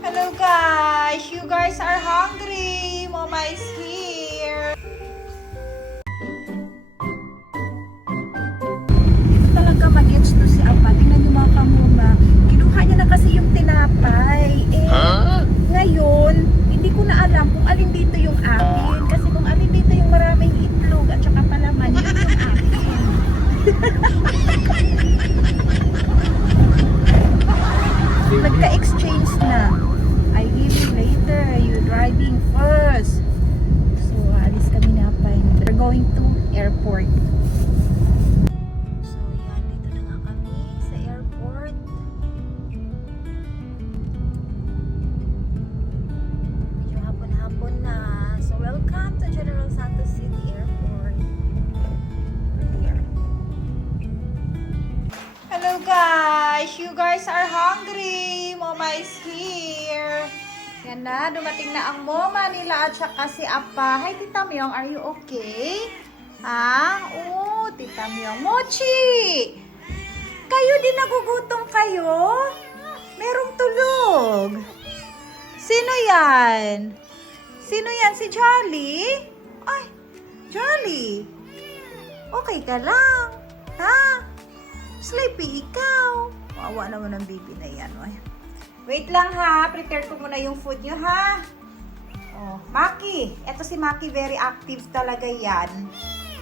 Hello guys! You guys are hungry! Mama is here! Ito talaga mag-gets to si Apa. Tingnan niyo mga kamuma. Kinuha niya na kasi yung tinapay. Ngayon, hindi ko na alam kung alin dito yung akin. Kasi kung alin dito yung maraming itlog at saka palaman, yun yung akin. Nagka-exchange na. I give you later. You driving first. So, alis kami na pa. We're going to airport. So, yan. Dito na nga kami sa airport. Medyo hapon-hapon na. So, welcome to General Santos City Airport. Here. Hello guys! You guys are hungry! Mama is here! Yan na, dumating na ang mama nila at saka si Apa. Hi Tita Myong, are you okay? Ha? Oh, Tita Myong. Mochi! Kayo din nagugutom kayo? Merong tulog. Sino yan? Sino yan? Si Jolly? Ay, Jolly. Okay ka lang? Ha? Sleepy ikaw. Wawa naman ang baby na yan. Ay. Wait lang ha. Prepare ko muna yung food nyo ha. Oh, Maki. Eto si Maki, very active talaga yan.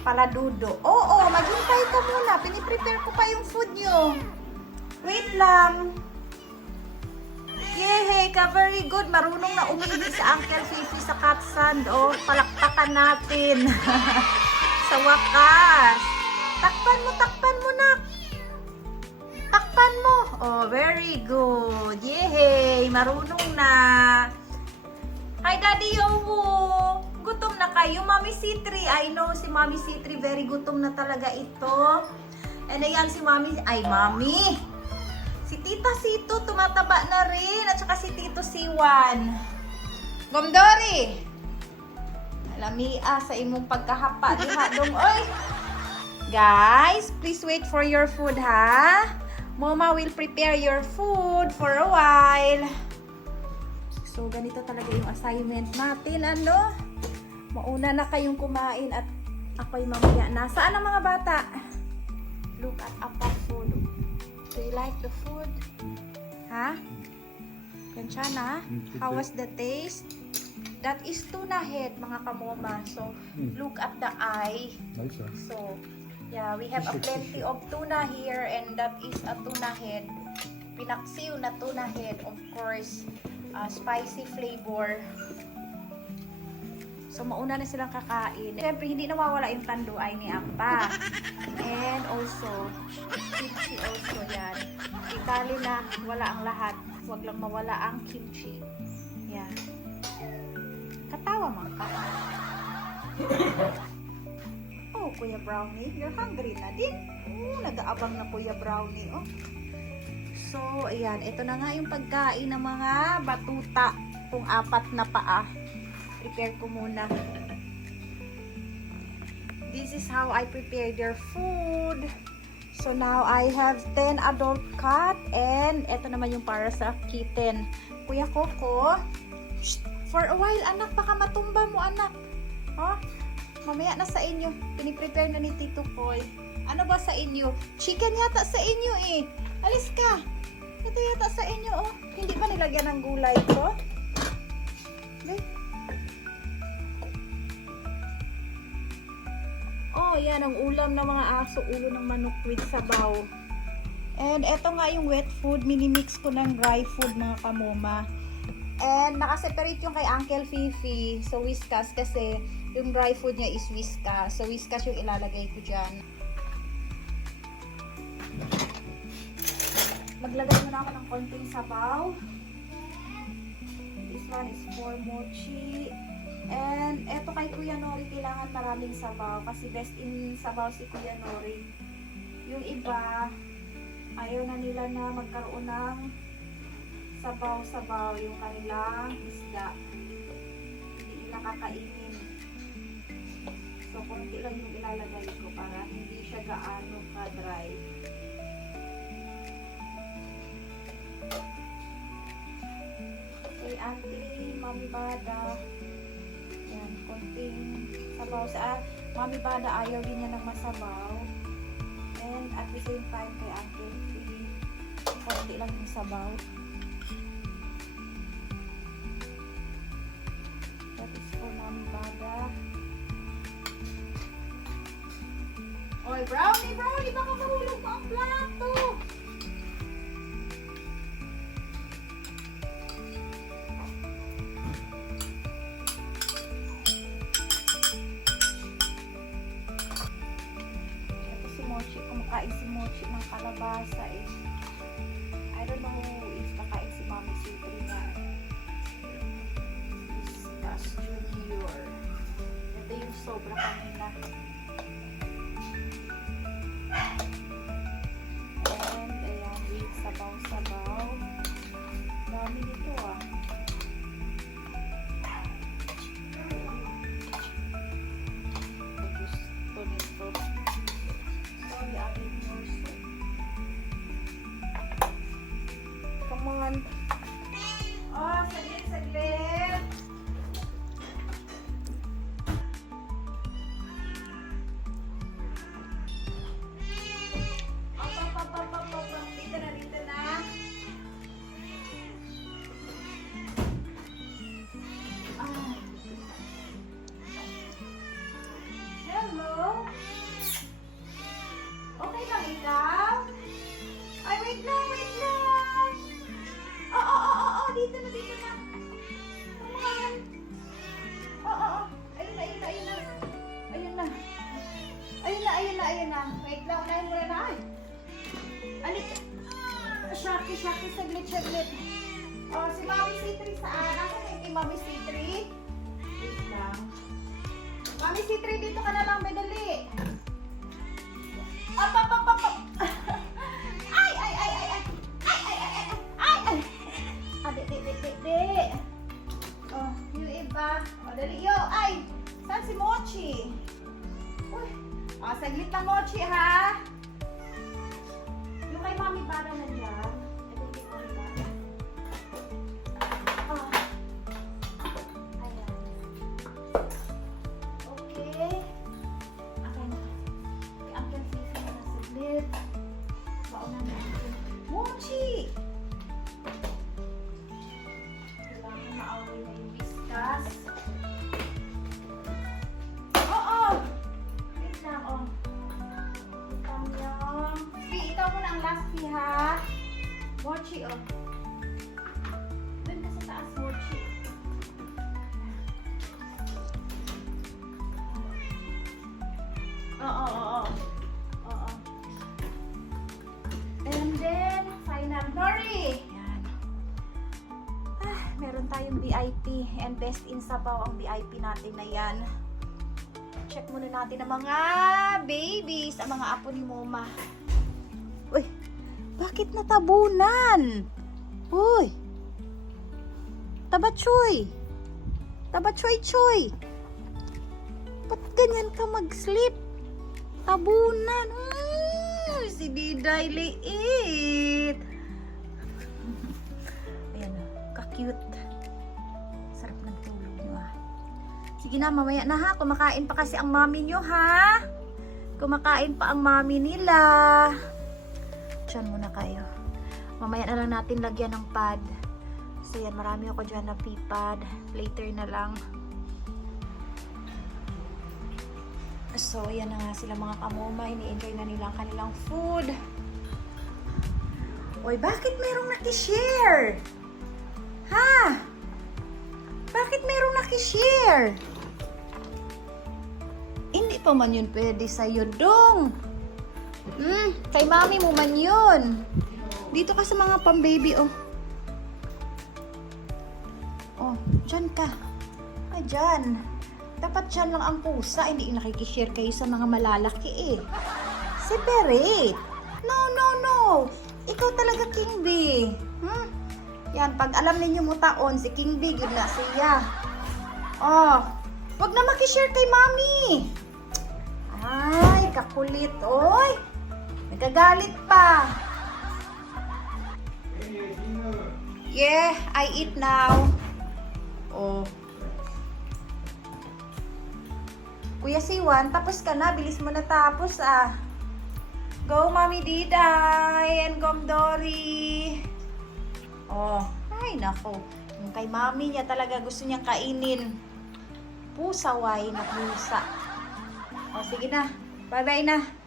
Paladudo. Oo, maghintay ka muna. Piniprepare ko pa yung food nyo. Wait lang. Yehey ka, very good. Marunong na umihi sa Uncle Fifi sa cat sand. Oh, palakpakan natin. Sa wakas. Takpan mo na. Takpan mo. Oh, very good. Yehey, marunong na. Hi, Daddy Yowo. Gutom na kayo, Mami C3. I know si Mami C3, very gutom na talaga ito. And ayan si Mami, Mami. Si Tita Sito, tumataba na rin. At saka si Tito Siwan. Gomdori. Alamia sa imong pagkahapa. Diha dong, oy. Guys, please wait for your food, ha? Mama will prepare your food for a while. So, ganito talaga yung assignment natin, ano? Mauna na kayong kumain at ako'y mamaya na. Saan ang mga bata? Look at Apa's food. Do you like the food? Ha? Gansya na? How was the taste? That is tuna head, mga kamoma. So, look at the eye. So, yeah, we have a plenty of tuna here and that is a tuna head. Pinaksiw na tuna head, of course. Spicy flavor. So, mauna na silang kakain. Siyempre, hindi nawawala yung tanduay ni Apa. And also, kimchi also yan. Itali na wala ang lahat. Huwag lang mawala ang kimchi. Yan. Katawa man ka. Oh, Kuya Brownie, you're hungry na din. Oh, nag-aabang na Kuya Brownie, oh. So, ayan, ito na nga yung pagkain ng mga batuta. Kung 4 na paa. Prepare ko muna. This is how I prepare their food. So, now I have 10 adult cat and ito naman yung para sa kitten. Kuya Coco, shh, for a while, anak, baka matumba mo, anak. Huh? Mamaya na sa inyo. Piniprepare na ni Tito Koy. Ano ba sa inyo? Chicken yata sa inyo eh. Alis ka. Ito yata sa inyo oh. Hindi ba nilagyan ng gulay ko? Okay. Oh, yan ang ulam ng mga aso. Ulo ng manok with sabaw. And eto nga yung wet food. Minimix ko ng dry food, mga kamoma. And nakaseparate yung kay Uncle Fifi. So, Whiskas kasi yung dry food niya is Whiskas. So, Whiskas yung ilalagay ko dyan. Maglagay muna ako ng konting sabaw. This one is for mochi. And eto kay Kuya Nori, kailangan maraming sabaw. Kasi best in sabaw si Kuya Nori. Yung iba, ayaw na nila na magkaroon ng sabaw-sabaw yung kanilang isda. Hindi nila kakainin. So, konti lang yung ilalagay ko para hindi siya gaano ka-dry. Auntie Mami Bada. Yan, konting sabaw. Sa Mami Bada, ayaw din niya ng masabaw. And at the same time, kay Uncle Fee, konti lang yung sabaw. That is for Mami Bada. Oy, Brownie, Brownie, baka mahulog mo ang plato. Ito si Mochi, kumakain si Mochi ng kalabasa eh. I don't know if kakain si Mami Sutri na. Discuss Junior. Ito yung sobra kanina. And ayan, with sabaw-sabaw. Dami nito ah. Gusto nito. Sorry, aking morso. Come on. Oh, saglit, saglit. Dito na, dito na. Ah. Hello? Okay lang ikaw? Ay, wait lang, wait lang. Dito na, dito na. Come on. Ayun na, ayun na, ayun na. Ayun na. Ayun na, ayun na, ayun na. Wait lang, unahin mo na. Alik. Shaki, saglit, saglit. Oh, si Mami C3 saan? Nasaan na yung Mami C3? Wait lang. Mami C3, dito ka na lang, medali. Up. Ay. Di. Oh, yung iba. Oh, dali yo. Ay, saan si Mochi? Uy. Oh, saglit na Mochi, ha? Yung kay Mami Bada na dyan. Ito yung Mami Bada. Oh. Ayan. Okay. Okay na. Ang kansisi na nasaglit. Baunan natin. Mochi! Kailangan maaway na yung biskas. Oo! Wait lang, oh. Ikaw mo na ang last fee, ha? Mochi, oh. Doon ka sa taas, Mochi. Oo. And then, final Nori. Yan. Meron tayong VIP. And best in Sabaw ang VIP natin na yan. Check muna natin ang mga babies, ang mga apo ni Moma. Uy, bakit natabunan? Uy, Tabachoy. Tabachoy-choy. Ba't ganyan ka mag-sleep? Tabunan. Si Diday liit. Ayan na, ka-cute. Sarap ng tulog nyo ah. Sige na, mamaya na ha. Kumakain pa kasi ang mami nyo ha. Kumakain pa ang mami nila. Diyan muna kayo. Mamaya na lang natin lagyan ng pad. So yan, marami ako dyan na pee-pad. Later na lang. So yan na nga sila mga kamoma. Ini-enjoy na nila ang kanilang food. Oy, bakit merong nakishare? Ha? Bakit merong nakishare? Hindi pa man yun pwede sa'yo, dong. Kay mami mo man yun. Dito ka sa mga pang-baby, oh. Oh, dyan ka. Ay, dyan. Dapat dyan lang ang pusa. Hindi nakikishare kayo sa mga malalaki, eh. Separate. No. Ikaw talaga, King B. Yan, pag alam ninyo mo taon, si King B, yun na siya. Oh, wag na makishare kay mami. Ay, kakulit, oy. Nagagalit pa. Yeah, I eat now. Oh. Kuya Siwan, tapos ka na. Bilis mo na tapos ah. Go, Mami Diday and Gomdori. Oh, ay nako. Yung kay Mami niya talaga gusto niyang kainin. Pusaway na pusa. Oh, sige na. Bye-bye na.